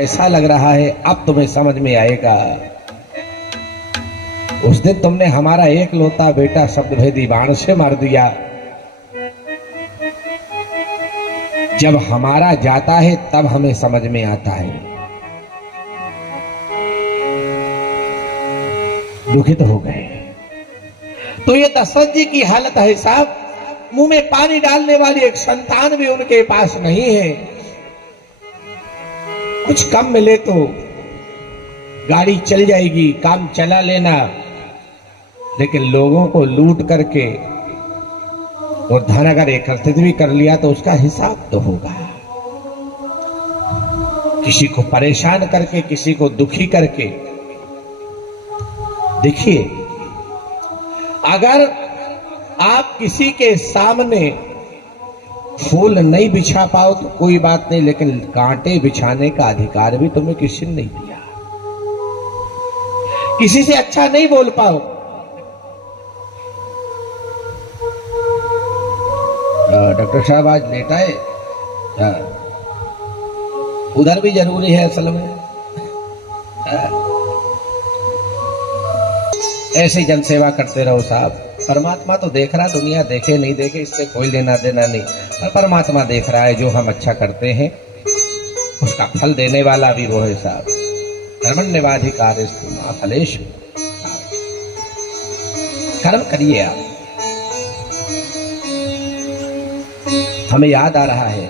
ऐसा लग रहा है अब तुम्हें समझ में आएगा। उस दिन तुमने हमारा एक लौता बेटा शब्दभेदी बाण से मार दिया। जब हमारा जाता है तब हमें समझ में आता है। दुखित हो गए। तो ये दशरथ जी की हालत है साहब। मुंह में पानी डालने वाली एक संतान भी उनके पास नहीं है। कुछ कम मिले तो गाड़ी चल जाएगी, काम चला लेना, लेकिन लोगों को लूट करके और धन अगर एकत्रित भी कर लिया तो उसका हिसाब तो होगा। किसी को परेशान करके, किसी को दुखी करके। देखिए, अगर आप किसी के सामने फूल नहीं बिछा पाओ तो कोई बात नहीं, लेकिन कांटे बिछाने का अधिकार भी तुम्हें किसी ने नहीं दिया। किसी से अच्छा नहीं बोल पाओ। डॉक्टर साहब आज लेटा है, उधर भी जरूरी है असल में। ऐसे जनसेवा करते रहो साहब। परमात्मा तो देख रहा, दुनिया देखे नहीं देखे इससे कोई लेना देना नहीं, पर परमात्मा देख रहा है। जो हम अच्छा करते हैं उसका फल देने वाला भी वो है साहब। कर्मण्येवाधिकारस्तु मा फलेषु। कर्म करिए आप। हमें याद आ रहा है,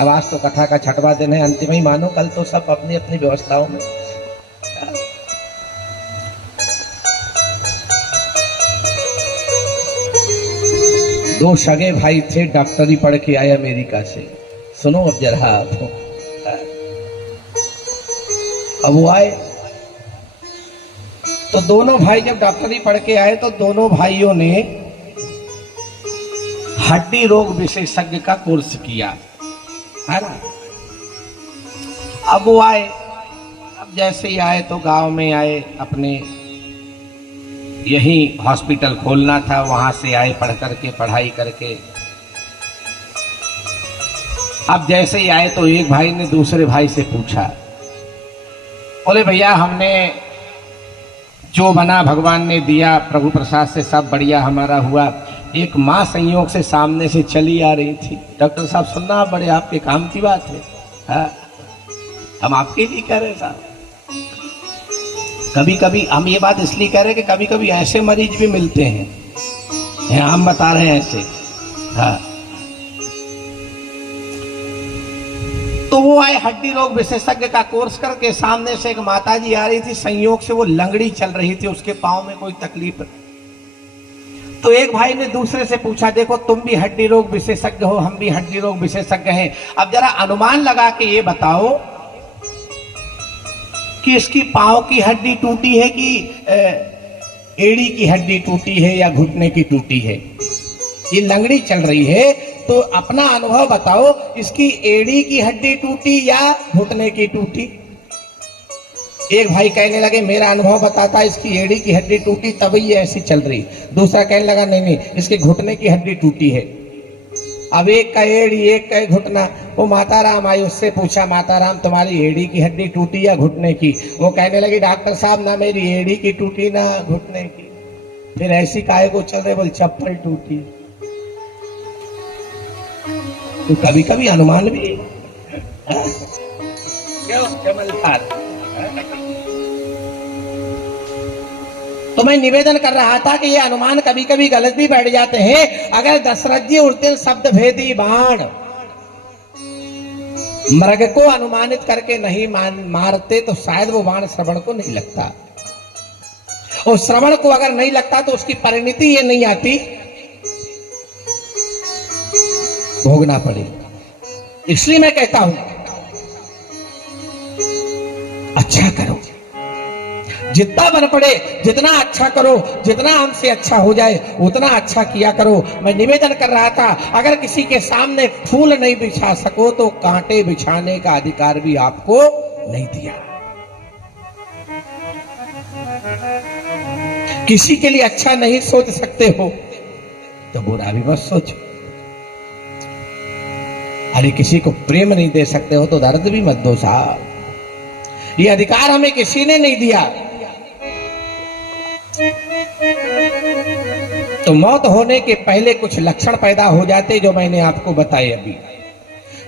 अब आज तो कथा का छठवां दिन है, अंतिम ही मानो। कल तो सब अपनी अपनी व्यवस्थाओं में। दो सगे भाई थे, डॉक्टरी पढ़ के आए अमेरिका से। सुनो अब जरा आप। अब वो आए तो दोनों भाई जब डॉक्टरी पढ़ के आए तो दोनों भाइयों ने हड्डी रोग विशेषज्ञ का कोर्स किया, है ना। अब वो आए, अब जैसे ही आए तो गांव में आए, अपने यही हॉस्पिटल खोलना था, वहां से आए पढ़ करके, पढ़ाई करके। अब जैसे ही आए तो एक भाई ने दूसरे भाई से पूछा, बोले भैया हमने जो बना भगवान ने दिया, प्रभु प्रसाद से सब बढ़िया हमारा हुआ। एक माँ संयोग से सामने से चली आ रही थी। डॉक्टर साहब सुनना, बड़े आपके काम की बात है। हाँ, हम आपके लिए कह रहे साहब। कभी कभी हम ये बात इसलिए कह रहे हैं कि कभी कभी ऐसे मरीज भी मिलते हैं, हम बता रहे हैं ऐसे। हाँ, तो वो आए हड्डी रोग विशेषज्ञ का कोर्स करके। सामने से एक माता जी आ रही थी, संयोग से वो लंगड़ी चल रही थी, उसके पांव में कोई तकलीफ। तो एक भाई ने दूसरे से पूछा, देखो तुम भी हड्डी रोग विशेषज्ञ हो, हम भी हड्डी रोग विशेषज्ञ हैं, अब जरा अनुमान लगा के ये बताओ कि इसकी पांव की हड्डी टूटी है कि एड़ी की हड्डी टूटी है या घुटने की टूटी है। ये लंगड़ी चल रही है तो अपना अनुभव बताओ, इसकी एड़ी की हड्डी टूटी या घुटने की टूटी। एक भाई कहने लगे मेरा अनुभव बताता है इसकी एड़ी की हड्डी टूटी तभी ये ऐसी चल रही। दूसरा कहने लगा नहीं नहीं, इसके घुटने की हड्डी टूटी है। अब एक का एड़ी, एक का घुटना। वो माता राम आई, उससे पूछा माता राम तुम्हारी एड़ी की हड्डी टूटी या घुटने की। वो कहने लगी डॉक्टर साहब ना मेरी एड़ी की टूटी ना घुटने की। फिर ऐसी काहे को चल रहे, बोल चप्पल टूटी। तो कभी कभी अनुमान भी क्यों चमत्कार। तो मैं निवेदन कर रहा था कि ये अनुमान कभी कभी गलत भी बैठ जाते हैं। अगर दशरथ जी उस दिन शब्द भेदी बाण मृग को अनुमानित करके नहीं मारते तो शायद वो बाण श्रवण को नहीं लगता। और श्रवण को अगर नहीं लगता तो उसकी परिणति ये नहीं आती, भोगना पड़े। इसलिए मैं कहता हूं अच्छा करो, जितना बन पड़े जितना अच्छा करो, जितना हमसे अच्छा हो जाए उतना अच्छा किया करो। मैं निवेदन कर रहा था, अगर किसी के सामने फूल नहीं बिछा सको तो कांटे बिछाने का अधिकार भी आपको नहीं दिया। किसी के लिए अच्छा नहीं सोच सकते हो तो बुरा भी मत सोचो। अरे किसी को प्रेम नहीं दे सकते हो तो दर्द भी मत दो साहब। ये अधिकार हमें किसी ने नहीं दिया। तो मौत होने के पहले कुछ लक्षण पैदा हो जाते जो मैंने आपको बताए अभी।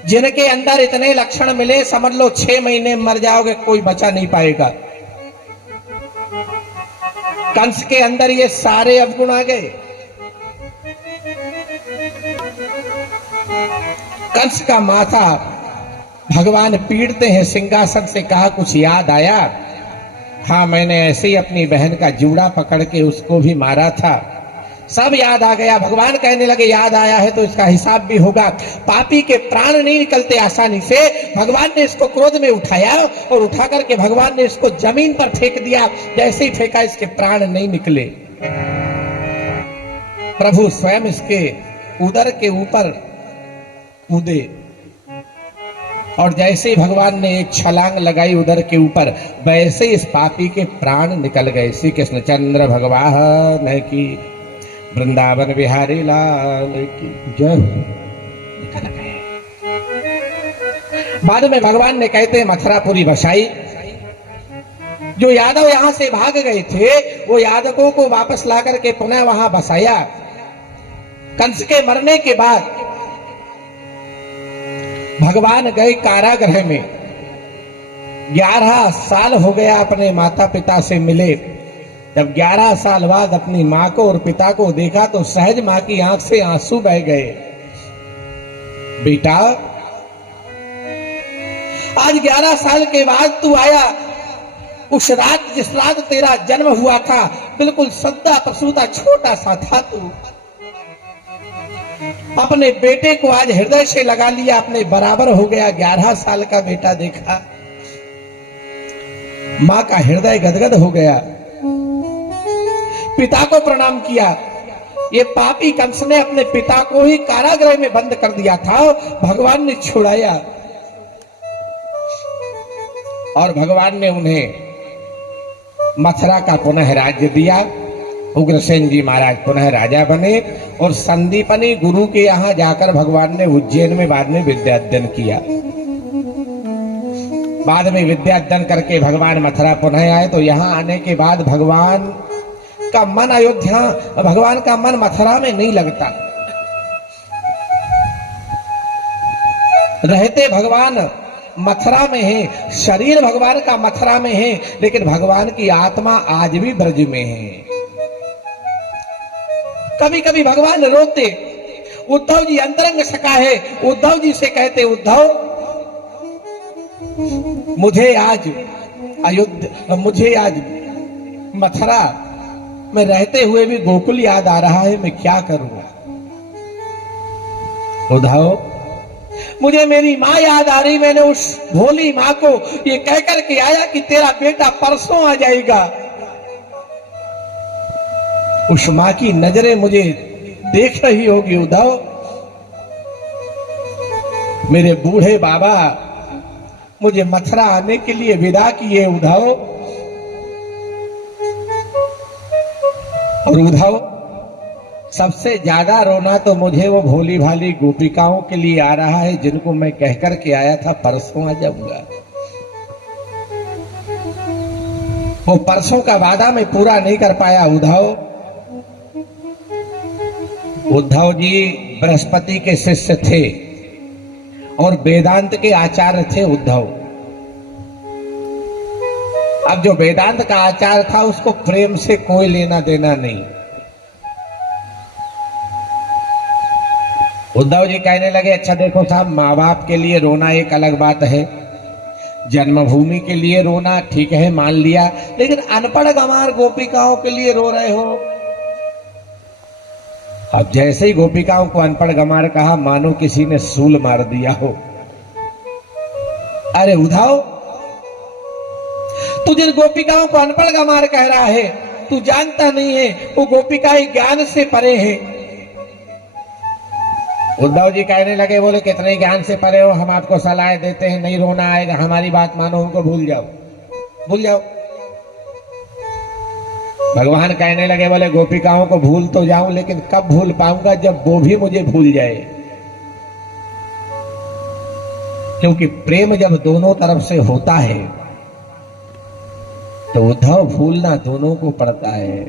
जिनके अंदर इतने लक्षण मिले, समझ लो 6 महीने में मर जाओगे, कोई बचा नहीं पाएगा। कंस के अंदर ये सारे अवगुण आ गए। कंस का माथा भगवान पीड़ते हैं सिंहासन से, कहा कुछ याद आया? हाँ, मैंने ऐसे ही अपनी बहन का जूड़ा पकड़ के उसको भी मारा था, सब याद आ गया। भगवान कहने लगे याद आया है तो इसका हिसाब भी होगा। पापी के प्राण नहीं निकलते आसानी से। भगवान ने इसको क्रोध में उठाया और उठा करके भगवान ने इसको जमीन पर फेंक दिया। जैसे ही फेंका इसके प्राण नहीं निकले। प्रभु स्वयं इसके उदर के ऊपर कूदे और जैसे ही भगवान ने एक छलांग लगाई उदर के ऊपर, वैसे इस पापी के प्राण निकल गए। श्री कृष्ण चंद्र भगवान की, वृंदावन बिहारी लाल की जय। निकल गए। बाद में भगवान ने कहते मथुरापुरी बसाई। जो यादव यहां से भाग गए थे वो यादवों को वापस ला करके पुनः वहां बसाया। कंस के मरने के बाद भगवान गए कारागृह में। 11 साल हो गया अपने माता पिता से मिले। जब 11 साल बाद अपनी माँ को और पिता को देखा तो सहज माँ की आंख से आंसू बह गए। बेटा, आज 11 साल के बाद तू आया। उस रात, जिस रात तेरा जन्म हुआ था, बिल्कुल सद्दा प्रसूता छोटा सा था तू। अपने बेटे को आज हृदय से लगा लिया, अपने बराबर हो गया। 11 साल का बेटा देखा, मां का हृदय गदगद हो गया। पिता को प्रणाम किया। ये पापी कंस ने अपने पिता को ही कारागृह में बंद कर दिया था, भगवान ने छुड़ाया और भगवान ने उन्हें मथुरा का पुनः राज्य दिया। उग्रसेन जी महाराज पुनः राजा बने और संदीपनी गुरु के यहां जाकर भगवान ने उज्जैन में बाद में विद्याध्ययन किया। बाद में विद्याध्ययन करके भगवान मथुरा पुनः आए। तो यहां आने के बाद भगवान का मन अयोध्या, भगवान का मन मथुरा में नहीं लगता। रहते भगवान मथुरा में है, शरीर भगवान का मथुरा में है, लेकिन भगवान की आत्मा आज भी ब्रज में है। कभी कभी भगवान रोते। उद्धव जी अंतरंग सखा है, उद्धव जी से कहते उद्धव मुझे आज अयोध्या, मुझे आज मथुरा में रहते हुए भी गोकुल याद आ रहा है, मैं क्या करूं? उद्धव, मुझे मेरी माँ याद आ रही। मैंने उस भोली माँ को ये कह करके आया कि तेरा बेटा परसों आ जाएगा। उस माँ की नजरें मुझे देख रही होगी। उद्धव, मेरे बूढ़े बाबा मुझे मथुरा आने के लिए विदा किए। उद्धव, और उद्धव, सबसे ज्यादा रोना तो मुझे वो भोली भाली गोपिकाओं के लिए आ रहा है, जिनको मैं कह कर के आया था परसों आ जाऊंगा। वो परसों का वादा मैं पूरा नहीं कर पाया। उद्धव जी बृहस्पति के शिष्य थे और वेदांत के आचार्य थे उद्धव। अब जो वेदांत का आचार था उसको प्रेम से कोई लेना देना नहीं। उद्धव जी कहने लगे अच्छा देखो साहब, माँ बाप के लिए रोना एक अलग बात है, जन्मभूमि के लिए रोना ठीक है मान लिया, लेकिन अनपढ़ गंवार गोपिकाओं के लिए रो रहे हो। अब जैसे ही गोपिकाओं को अनपढ़ गंवार कहा मानो किसी ने सूल मार दिया हो। अरे उद्धव, तू जिन गोपिकाओं को अनपढ़ गंवार कह रहा है, तू जानता नहीं है वो गोपिकाएं ज्ञान से परे हैं। उद्धव जी कहने लगे बोले कितने ज्ञान से परे हो, हम आपको सलाह देते हैं नहीं रोना आएगा, हमारी बात मानो, उनको भूल जाओ भूल जाओ। भगवान कहने लगे बोले गोपिकाओं को भूल तो जाऊं, लेकिन कब भूल पाऊंगा जब वो भी मुझे भूल जाए। क्योंकि प्रेम जब दोनों तरफ से होता है तो उद्धव भूलना दोनों को पड़ता है।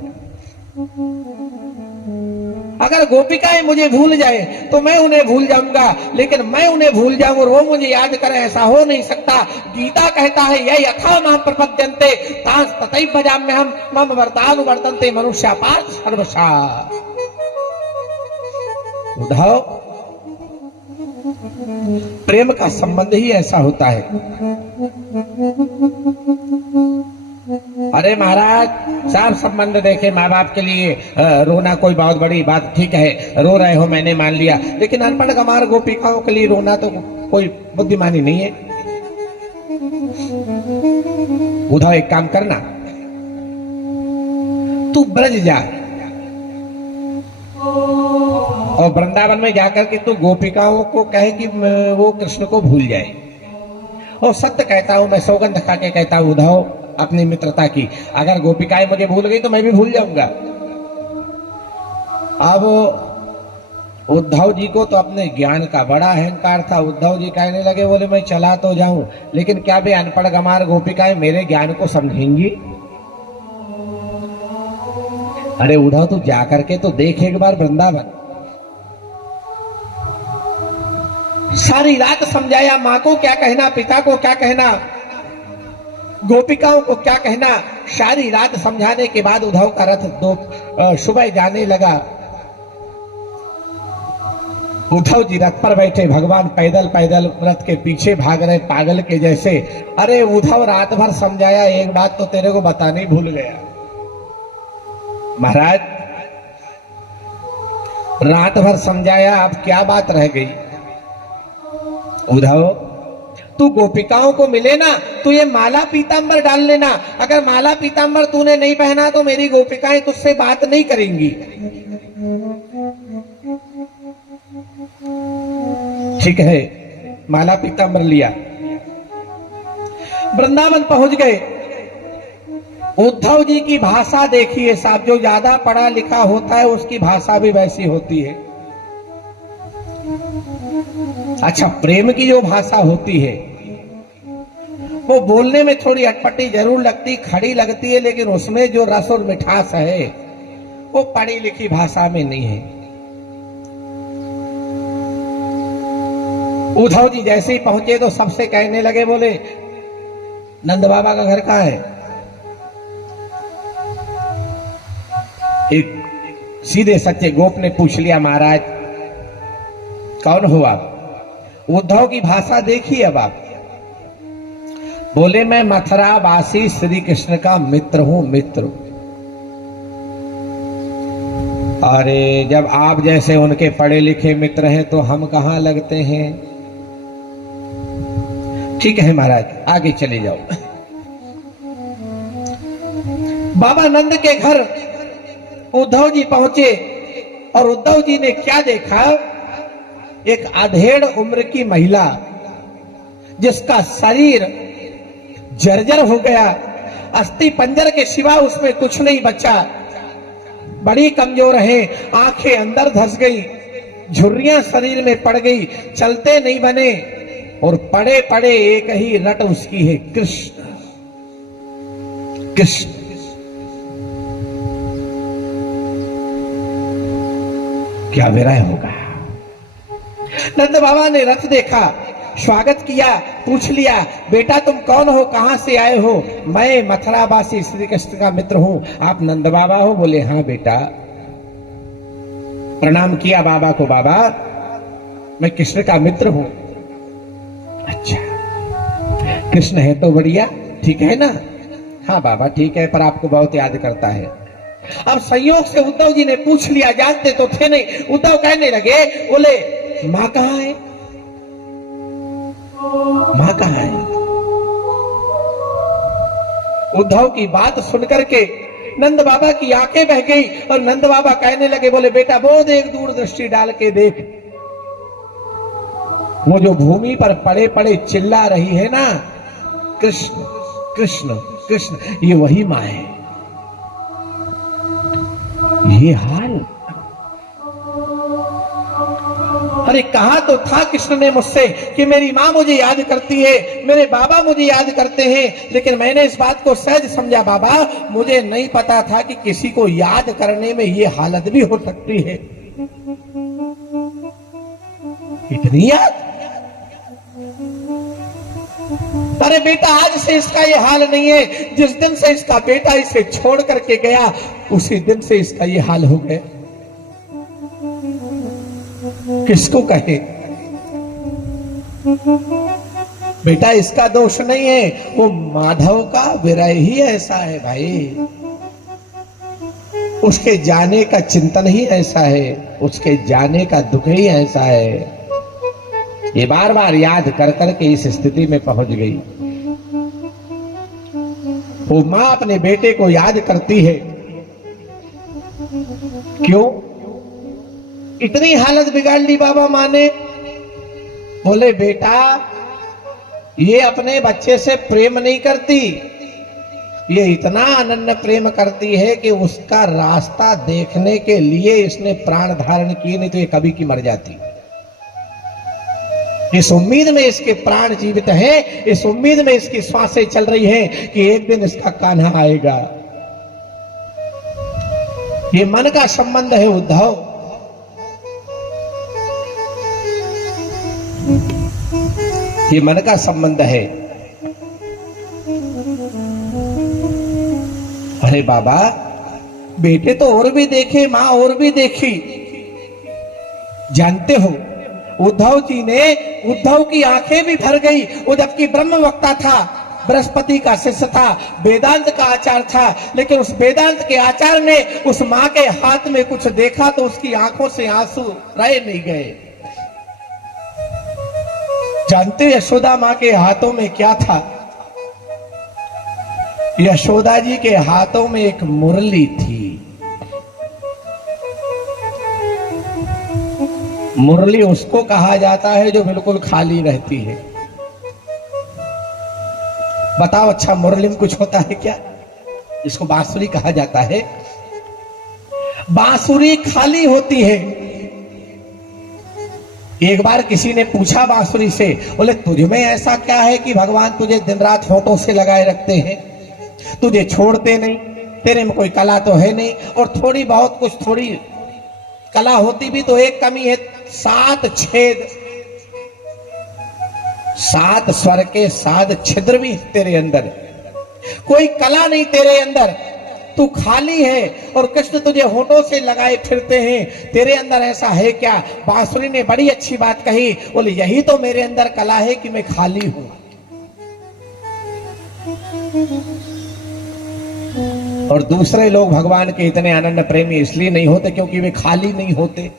अगर गोपिकाएं मुझे भूल जाए तो मैं उन्हें भूल जाऊंगा, लेकिन मैं उन्हें भूल जाऊं और वो मुझे याद करें, ऐसा हो नहीं सकता। गीता कहता है यही यथा मां प्रपद्यन्ते तांस तथैव भजाम्यहम् मम वर्तानुवर्तन्ते मनुष्या पार्थ सर्वशा। उद्धव, प्रेम का संबंध ही ऐसा होता है। अरे महाराज साफ संबंध देखे, माँ बाप के लिए रोना कोई बहुत बड़ी बात, ठीक है रो रहे हो मैंने मान लिया, लेकिन अनपढ़ गंवार गोपिकाओं के लिए रोना तो कोई बुद्धिमानी नहीं है। उद्धव एक काम करना, तू ब्रज जा और वृंदावन में जाकर के तू गोपिकाओं को कहे कि वो कृष्ण को भूल जाए। और सत्य कहता हूं मैं, सौगंध खा के कहता हूं उद्धव, अपनी मित्रता की, अगर गोपिकाएं मुझे भूल गई तो मैं भी भूल जाऊंगा। अब उद्धव जी को तो अपने ज्ञान का बड़ा अहंकार था। उद्धव जी कहने लगे, बोले मैं चला तो जाऊं, लेकिन क्या वे अनपढ़ गंवार गोपिकाएं मेरे ज्ञान को समझेंगी? अरे उद्धव तू जा करके तो देख एक बार वृंदावन। सारी रात समझाया, माँ को क्या कहना, पिता को क्या कहना, गोपिकाओं को क्या कहना। सारी रात समझाने के बाद उद्धव का रथ सुबह जाने लगा। उद्धव जी रथ पर बैठे, भगवान पैदल पैदल रथ के पीछे भाग रहे पागल के जैसे। अरे उद्धव रात भर समझाया, एक बात तो तेरे को बताने भूल गया। महाराज रात भर समझाया, अब क्या बात रह गई? उद्धव तू गोपिकाओं को मिले ना, तू ये माला पीतांबर डाल लेना। अगर माला पीतांबर तूने नहीं पहना तो मेरी गोपिकाएं तुझसे बात नहीं करेंगी। ठीक है, माला पीतांबर लिया, वृंदावन पहुंच गए। उद्धव जी की भाषा देखिए साहब, जो ज्यादा पढ़ा लिखा होता है उसकी भाषा भी वैसी होती है। अच्छा, प्रेम की जो भाषा होती है वो बोलने में थोड़ी अटपटी जरूर लगती, खड़ी लगती है, लेकिन उसमें जो रस और मिठास है वो पढ़ी लिखी भाषा में नहीं है। उद्धव जी जैसे ही पहुंचे तो सबसे कहने लगे, बोले नंद बाबा का घर कहाँ है? एक सीधे सच्चे गोप ने पूछ लिया, महाराज कौन हो आप? उद्धव की भाषा देखिए अब आप। बोले मैं मथुरा वासी श्री कृष्ण का मित्र हूं, मित्र। अरे जब आप जैसे उनके पढ़े लिखे मित्र हैं तो हम कहां लगते हैं? ठीक है महाराज, आगे चले जाओ। बाबा नंद के घर उद्धव जी पहुंचे और उद्धव जी ने क्या देखा? एक अधेड़ उम्र की महिला जिसका शरीर जर्जर हो गया, अस्थि पंजर के सिवा उसमें कुछ नहीं बचा, बड़ी कमजोर है, आंखें अंदर धस गई, झुर्रियां शरीर में पड़ गई, चलते नहीं बने और पड़े पड़े एक ही रट उसकी है, कृष्ण कृष्ण। क्या विरह होगा। नंद बाबा ने रथ देखा, स्वागत किया, पूछ लिया बेटा तुम कौन हो, कहां से आए हो? मैं मथुरावासी श्री कृष्ण का मित्र हूं। आप नंद बाबा हो? बोले हाँ बेटा। प्रणाम किया बाबा को, बाबा मैं कृष्ण का मित्र हूं। अच्छा कृष्ण है तो बढ़िया, ठीक है ना? हाँ बाबा ठीक है, पर आपको बहुत याद करता है। अब संयोग से उद्धव जी ने पूछ लिया, जानते तो थे नहीं। उद्धव कहने लगे, बोले मां कहां है? मां कहां है? उद्धव की बात सुनकर के नंद बाबा की आंखें बह गई और नंद बाबा कहने लगे, बोले बेटा वो देख, दूर दृष्टि डाल के देख, वो जो भूमि पर पड़े पड़े चिल्ला रही है ना, कृष्ण कृष्ण कृष्ण, ये वही मां है। ये हाल अरे कहा तो था कृष्ण ने मुझसे कि मेरी माँ मुझे याद करती है, मेरे बाबा मुझे याद करते हैं, लेकिन मैंने इस बात को सहज समझा बाबा, मुझे नहीं पता था कि किसी को याद करने में ये हालत भी हो सकती है। इतनी याद? अरे बेटा आज से इसका ये हाल नहीं है, जिस दिन से इसका बेटा इसे छोड़ करके गया उसी दिन से इसका ये हाल हो गया। किसको कहे? बेटा इसका दोष नहीं है, वो माधव का विरह ही ऐसा है भाई, उसके जाने का चिंतन ही ऐसा है, उसके जाने का दुख ही ऐसा है। ये बार बार याद कर करके इस स्थिति में पहुंच गई। वो मां अपने बेटे को याद करती है। क्यों इतनी हालत बिगाड़ ली बाबा मां ने? बोले बेटा ये अपने बच्चे से प्रेम नहीं करती, ये इतना अनन्य प्रेम करती है कि उसका रास्ता देखने के लिए इसने प्राण धारण किए, नहीं तो ये कभी की मर जाती। इस उम्मीद में इसके प्राण जीवित हैं, इस उम्मीद में इसकी श्वासें चल रही हैं कि एक दिन इसका कान्हा आएगा। ये मन का संबंध है उद्धव। ये मन का संबंध है। अरे बाबा बेटे तो और भी देखे, मां और भी देखी। जानते हो उद्धव जी ने, उद्धव की आंखें भी भर गई। वो जबकि ब्रह्म वक्ता था, बृहस्पति का शिष्य था, वेदांत का आचार्य था, लेकिन उस वेदांत के आचार्य ने उस मां के हाथ में कुछ देखा तो उसकी आंखों से आंसू रह नहीं गए। जानते यशोदा मां के हाथों में क्या था? यशोदा जी के हाथों में एक मुरली थी। मुरली उसको कहा जाता है जो बिल्कुल खाली रहती है। बताओ अच्छा मुरली में कुछ होता है क्या? इसको बांसुरी कहा जाता है। बांसुरी खाली होती है। एक बार किसी ने पूछा बांसुरी से, बोले तुझमें ऐसा क्या है कि भगवान तुझे दिन रात होठों से लगाए रखते हैं, तुझे छोड़ते नहीं, तेरे में कोई कला तो है नहीं, और थोड़ी बहुत कुछ थोड़ी कला होती भी तो एक कमी है, 7 छेद, 7 स्वर के 7 छिद्र भी तेरे अंदर, कोई कला नहीं तेरे अंदर, तू खाली है। और कृष्ण तुझे होठों से लगाए फिरते हैं, तेरे अंदर ऐसा है क्या? बांसुरी ने बड़ी अच्छी बात कही, बोले यही तो मेरे अंदर कला है कि मैं खाली हूं। और दूसरे लोग भगवान के इतने अनन्य प्रेमी इसलिए नहीं होते क्योंकि वे खाली नहीं होते।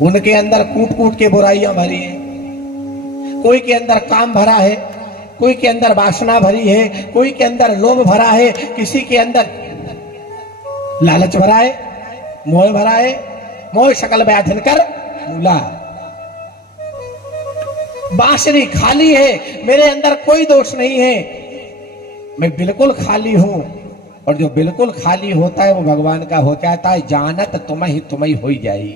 उनके अंदर कूट कूट के बुराइयां भरी हैं। कोई के अंदर काम भरा है, कोई के अंदर वासना भरी है, कोई के अंदर लोभ भरा है, किसी के अंदर लालच भरा है, मोह भरा है। मोह शकल व्याधन कर मूला। बांसुरी खाली है, मेरे अंदर कोई दोष नहीं है, मैं बिल्कुल खाली हूं। और जो बिल्कुल खाली होता है वो भगवान का हो जाता है। जानत तुम्हें हो जाई।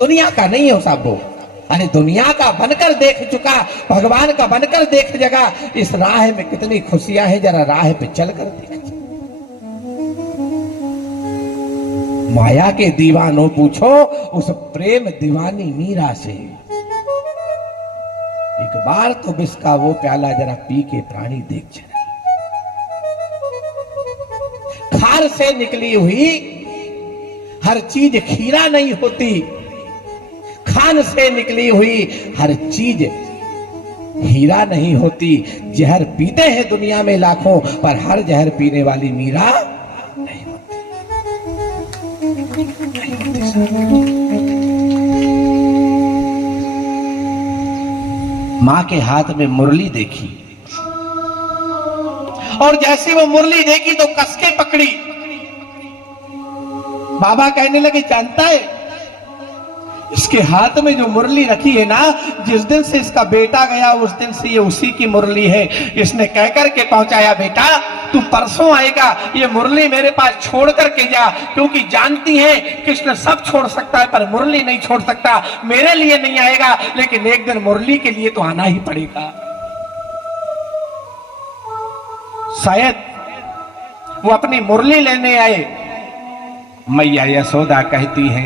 दुनिया का नहीं हो सब वो। अरे दुनिया का बनकर देख चुका, भगवान का बनकर देख जगह। इस राह में कितनी खुशियां हैं, जरा राह पे चल कर देख। माया के दीवानों पूछो उस प्रेम दीवानी मीरा से, एक बार तो विष का वो प्याला जरा पी के प्राणी देख जरा। खार से निकली हुई हर चीज खीरा नहीं होती, खान से निकली हुई हर चीज हीरा नहीं होती। जहर पीते हैं दुनिया में लाखों, पर हर जहर पीने वाली मीरा नहीं होती। मां के हाथ में मुरली देखी, और जैसे वो मुरली देखी तो कसके पकड़ी। बाबा कहने लगे जानता है इसके हाथ में जो मुरली रखी है ना, जिस दिन से इसका बेटा गया उस दिन से ये उसी की मुरली है। इसने कहकर के पहुंचाया बेटा तू परसों आएगा, ये मुरली मेरे पास छोड़ करके जा, क्योंकि जानती है कृष्ण सब छोड़ सकता है पर मुरली नहीं छोड़ सकता। मेरे लिए नहीं आएगा, लेकिन एक दिन मुरली के लिए तो आना ही पड़ेगा। शायद वो अपनी मुरली लेने आए। मैया यशोदा कहती है,